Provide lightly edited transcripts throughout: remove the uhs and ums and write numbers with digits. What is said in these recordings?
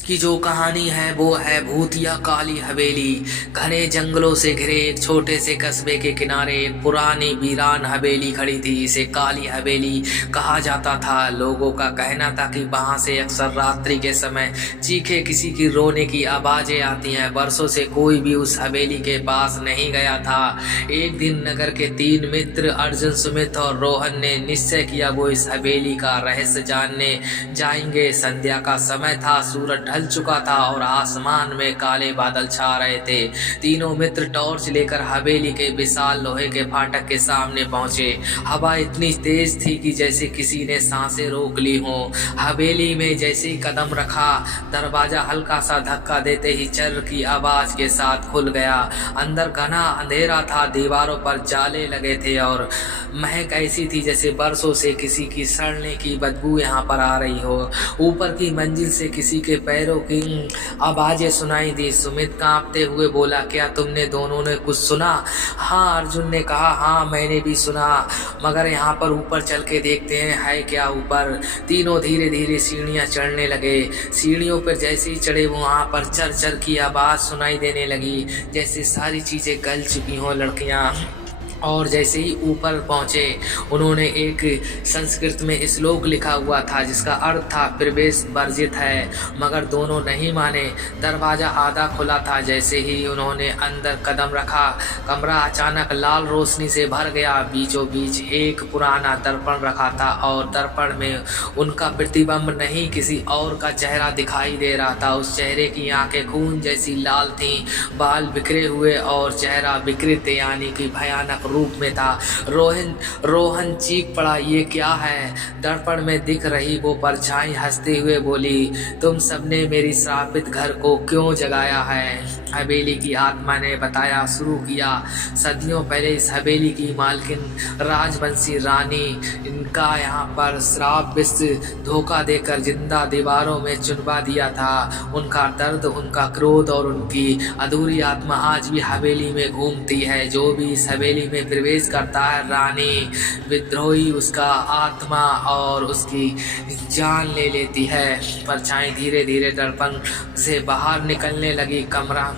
की जो कहानी है वो है भूतिया काली हवेली। घने जंगलों से घिरे एक छोटे से कस्बे के किनारे एक पुरानी वीरान हवेली खड़ी थी। इसे काली हवेली कहा जाता था। लोगों का कहना था कि वहां से अक्सर रात्रि के समय चीखे किसी की रोने की आवाजें आती हैं। वर्षों से कोई भी उस हवेली के पास नहीं गया था। एक दिन नगर के 3 मित्र अर्जुन, सुमित और रोहन ने निश्चय किया वो इस हवेली का रहस्य जानने जाएंगे। संध्या का समय था, सूरज ढल चुका था और आसमान में काले बादल छा रहे थे। तीनों मित्र टॉर्च लेकर हवेली के विशाल लोहे के फाटक के सामने पहुंचे। हवा इतनी तेज थी कि जैसे किसी ने सांसें रोक ली हो। हवेली में जैसे ही कदम रखा, दरवाजा हल्का सा धक्का देते ही चर की आवाज के साथ खुल गया। अंदर घना अंधेरा था, दीवारों पर जाले लगे थे और महक ऐसी थी जैसे बरसों से किसी की सड़ने की बदबू यहाँ पर आ रही हो। ऊपर की मंजिल से किसी के पैरों की आवाजें सुनाई दी। सुमित कांपते हुए बोला, क्या तुमने दोनों ने कुछ सुना? हाँ, अर्जुन ने कहा, हाँ मैंने भी सुना, मगर यहाँ पर ऊपर चल के देखते हैं है क्या ऊपर। तीनों धीरे धीरे सीढ़ियाँ चढ़ने लगे। सीढ़ियों पर जैसे ही चढ़े वहाँ पर चर चर की आवाज़ सुनाई देने लगी, जैसे सारी चीज़ें गल चुकी हों लड़कियाँ। और जैसे ही ऊपर पहुंचे उन्होंने एक संस्कृत में श्लोक लिखा हुआ था जिसका अर्थ था प्रवेश वर्जित है, मगर दोनों नहीं माने। दरवाज़ा आधा खुला था। जैसे ही उन्होंने अंदर कदम रखा, कमरा अचानक लाल रोशनी से भर गया। बीचों बीच एक पुराना दर्पण रखा था और दर्पण में उनका प्रतिबिंब नहीं, किसी और का चेहरा दिखाई दे रहा था। उस चेहरे की आंखें खून जैसी लाल थीं, बाल बिखरे हुए और चेहरा विकृत यानी कि भयानक रूप में था। रोहन चीख पड़ा, ये क्या है? दर्पण में दिख रही वो परछाई हंसते हुए बोली, तुम सबने मेरी श्रापित घर को क्यों जगाया है? हवेली की आत्मा ने बताया शुरू किया, सदियों पहले इस हवेली की मालकिन राजवंशी रानी, इनका यहाँ पर श्राप विष धोखा देकर जिंदा दीवारों में चुनवा दिया था। उनका दर्द, उनका क्रोध और उनकी अधूरी आत्मा आज भी हवेली में घूमती है। जो भी इस हवेली में प्रवेश करता है, रानी विद्रोही उसका आत्मा और उसकी जान ले लेती है। परछाई धीरे धीरे दर्पण से बाहर निकलने लगी। कमरा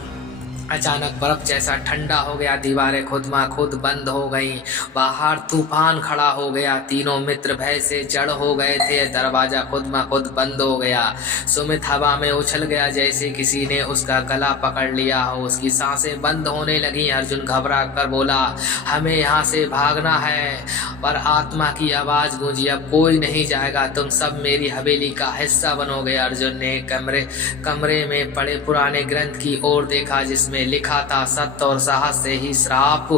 अचानक बर्फ जैसा ठंडा हो गया। दीवारें खुद ब खुद बंद हो गईं। बाहर तूफान खड़ा हो गया। तीनों मित्र भय से जड़ हो गए थे। दरवाजा खुद ब खुद बंद हो गया। सुमित हवा में उछल गया जैसे किसी ने उसका गला पकड़ लिया हो। उसकी सांसें बंद होने लगी। अर्जुन घबरा कर बोला, हमें यहाँ से भागना है। पर आत्मा की आवाज़ गूंजी, अब कोई नहीं जाएगा, तुम सब मेरी हवेली का हिस्सा बनोगे। अर्जुन ने कमरे में पड़े पुराने ग्रंथ की ओर देखा जिसमें लिखा था, सत्य और साहस से ही श्राप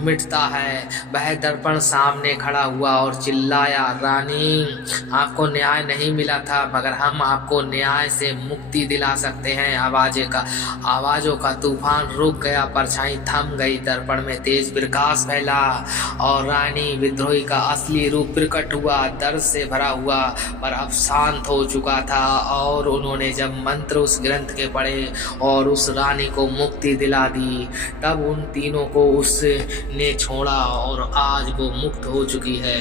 मिटता है। वह दर्पण सामने खड़ा हुआ और चिल्लाया, रानी आपको न्याय नहीं मिला था, मगर हम आपको न्याय से मुक्ति दिला सकते हैं। आवाजों का तूफान रुक गया। परछाई थम गई। दर्पण में तेज प्रकाश फैला और रानी विद्रोही का असली रूप प्रकट हुआ। दर्द से भरा हुआ पर अब शांत हो चुका था। और उन्होंने जब मंत्र उस ग्रंथ के पढ़े और उस रानी को मुक्ति दिला दी, तब उन तीनों को उसने छोड़ा और आज वो मुक्त हो चुकी है।